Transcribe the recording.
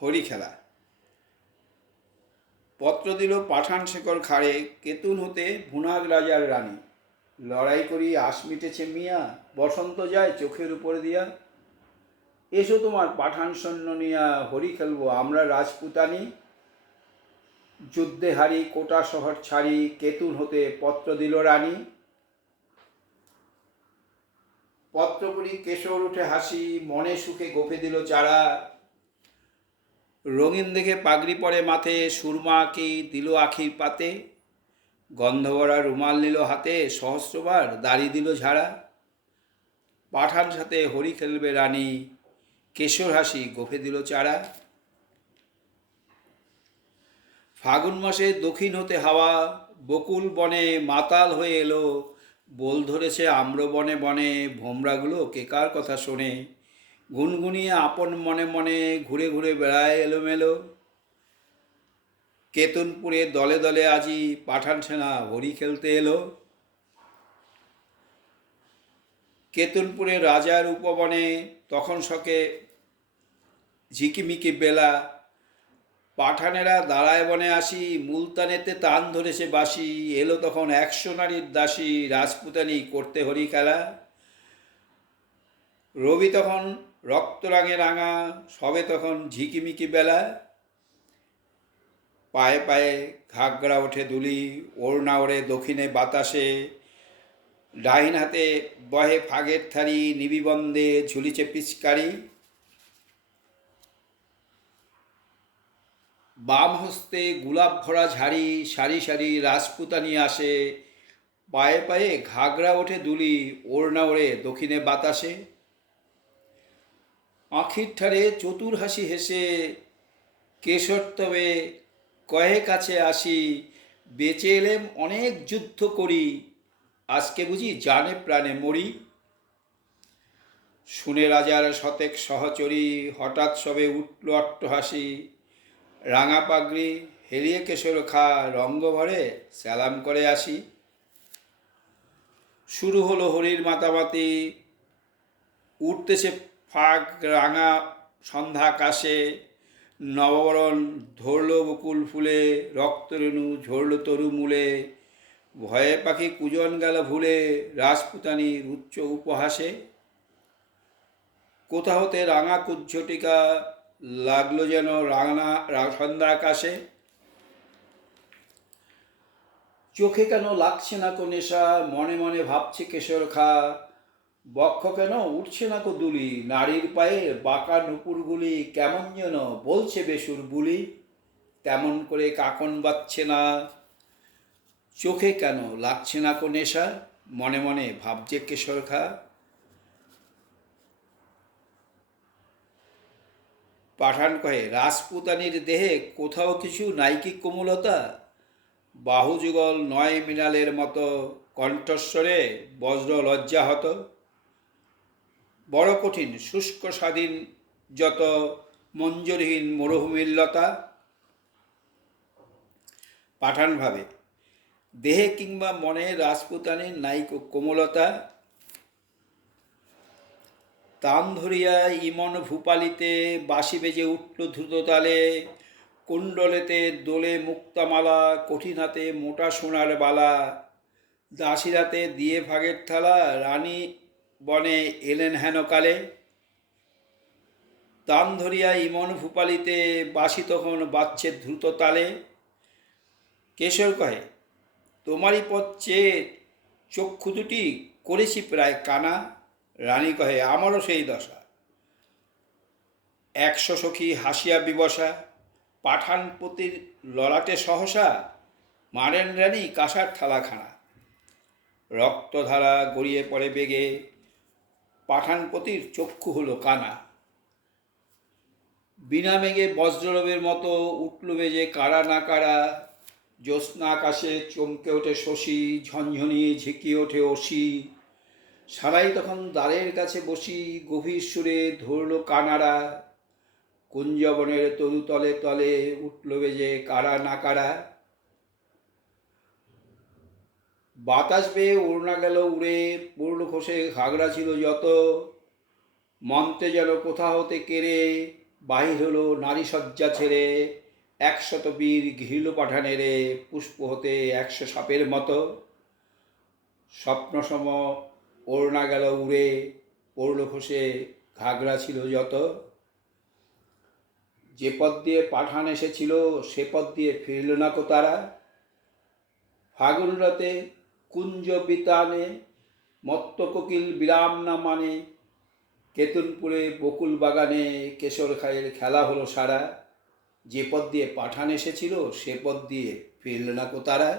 হরি খেলা পত্র দিল পাঠান শেখর খাড়ে, কেতুন হতে ভুনাগ রাজার রানী। লড়াই করি আশ মিটেছে মিয়া, বসন্ত যায় চোখের উপর দিয়া। এসো তোমার পাঠান সৈন্য নিয়া, হরি খেলব আমরা রাজপুতানি। যুদ্ধে হারি কোটা শহর ছাড়ি, কেতুন হতে পত্র দিল রানী। পত্র করি কেশর উঠে হাসি, মনে সুখে গোফে দিল চারা। রঙিন দেখে পাগড়ি পরে মাথে সুরমা কি দিল আখির পাতে? গন্ধ ভরা রুমাল নিল হাতে, সহস্রবার দাড়ি দিল ঝাড়া। পাঠান সাথে হরি খেলবে রানী, কেশর হাসি গোফে দিল চারা। ফাগুন মাসে দক্ষিণ হতে হাওয়া, বকুল বনে মাতাল হয়ে এলো, বোল ধরেছে আম্র বনে বনে, ভোমরাগুলো কেকার কথা শোনে। গুনগুনিয়ে আপন মনে মনে ঘুরে ঘুরে বেড়ায় এলোমেলো। কেতনপুরে দলে দলে আজি পাঠান সেনা হরি খেলতে এলো। কেতনপুরে রাজার উপবনে তখন শকে ঝিকিমিকি বেলা। পাঠানেরা দাঁড়ায় বনে আসি, মুলতানেতে তান ধরেছে বাসি এলো তখন একশো নারীর দাসী রাজপুতানি করতে হরি খেলা। রবি তখন রক্ত রাঙে, সবে তখন ঝিকিমিকি বেলা পায়ে পায়ে ঘাগরা ওঠে দুলি, ওড়না ওড়ে দক্ষিণে বাতাসে। ডাইন হাতে বহে ফাগের থারি নিবিবন্দে ঝুলিছে পিচকারি। বাম হস্তে গোলাপ ভরা ঝাড়ি, সারি সারি রাজপুতানি আসে। পায়ে পায়ে ঘাগরা ওঠে দুলি, ওড়না ওড়ে দক্ষিণে বাতাসে। আখির ঠারে চতুর হাসি হেসে কেশর তবে কয়ে কাছে আসি, বেঁচে এলেম অনেক যুদ্ধ করি, আজকে বুঝি জানে প্রাণে মরি। শুনে রাজার শতেক সহচরী হঠাৎ সবে উঠল অট্টহাসি রাঙা পাগড়ি হেরিয়ে কেশর খা রঙ্গ ভরে সালাম করে আসি। শুরু হলো হরির মাতামাতি, উঠতেছে ফাঁক রাঙা সন্ধ্যা আকাশে নববরণ ধরল বকুল ফুলে, রক্তরেণু ঝরল তরু মূলে। ভয়ে পাখি কুজন গেল ভুলে, রাজপুতানির উচ্চ উপহাসে। কোথা হতে রাঙা কুজ্ঝটিকা লাগল যেন রাঙা, রা- সন্ধ্যা আকাশে চোখে কেন লাগছে না কো নেশা, মনে মনে ভাবছে কেশর খা বক্ষ কেন উঠছে না দুলি নারীর পায়ে বাঁকা নুপুরগুলি কেমন যেন বলছে বেসুর বুলি, তেমন করে কাকন বাচ্ছে না। চোখে কেন লাগছে না কো নেশা, মনে মনে ভাবছে কেশর খা। পাঠান কহে, রাজপুতানির দেহে কোথাও কিছু নাইকি কোমলতা? বাহুযুগল নয় মৃণালের মতো কণ্ঠস্বরে বজ্র লজ্জা লজ্জাহত বড় কঠিন, শুষ্ক স্বাধীন, যত মঞ্জুরহীন মরুভূমির লতা। পাঠান ভাবে দেহে কিংবা মনে রাজপুতানির নাইক কোমলতা। তান ধরিয়া ইমন ভূপালিতে বাঁশি বেজে উঠল দ্রুত তালে কুণ্ডলেতে দোলে মুক্তামালা কঠিন হাতে মোটা সোনার বালা। দাসিরাতে দিয়ে ভাগের থালা, রানী বনে এলেন হেনকালে। তান ধরিয়া ইমন ভূপালিতে বাসি তখন বাজছে দ্রুত তালে। কেশর কহে, তোমারই পথ চেয়ে চক্ষু দুটি করেছি প্রায় কানা। রানী কহে, আমারও সেই দশা। একশো সখী হাসিয়া বিবসা পাঠানপতির ললাটে সহসা, মারেন রানী কাঁসার থালাখানা। রক্তধারা গড়িয়ে পড়ে বেগে। পাঠানপতির চক্ষু হলো কানা। বিনা মেঘে বজ্ররবের মতো উঠল বেজে কারা না কারা, জ্যোৎস্না আকাশে চমকে ওঠে শশী, ঝনঝনি ঝিকিয়ে ওঠে অসি সারাই তখন দ্বারের কাছে বসি, গভীর সুরে ধরল কানারা। কুঞ্জবনের তরু তলে তলে উঠল বেজে কারা না কারা বাতাস পেয়ে ওড়না গেল উড়ে পূর্ণ খসে ঘাগরা ছিল যত। মন্ত্রে যেন কোথা হতে কেড়ে, বাহির হলো নারী শয্যা ছেড়ে। একশত বীর ঘিরল পাঠানেরে পুষ্প হতে একশো সাপের মতো। স্বপ্নসম ওড়না গেল উড়ে পড়ল খসে ঘাগরা ছিল যত। যে পথ দিয়ে পাঠান এসেছিল, সে পথ দিয়ে ফিরল না কো তারা। ফাগুন রাতে কুঞ্জ বিতানে মত্তকোকিল বিরাম না মানে কেতনপুরে বকুল বাগানে কেশর খায়ের খেলা হলো সারা। যে পথ দিয়ে পাঠান এসেছিল, সে পথ দিয়ে ফিরল না কো তারা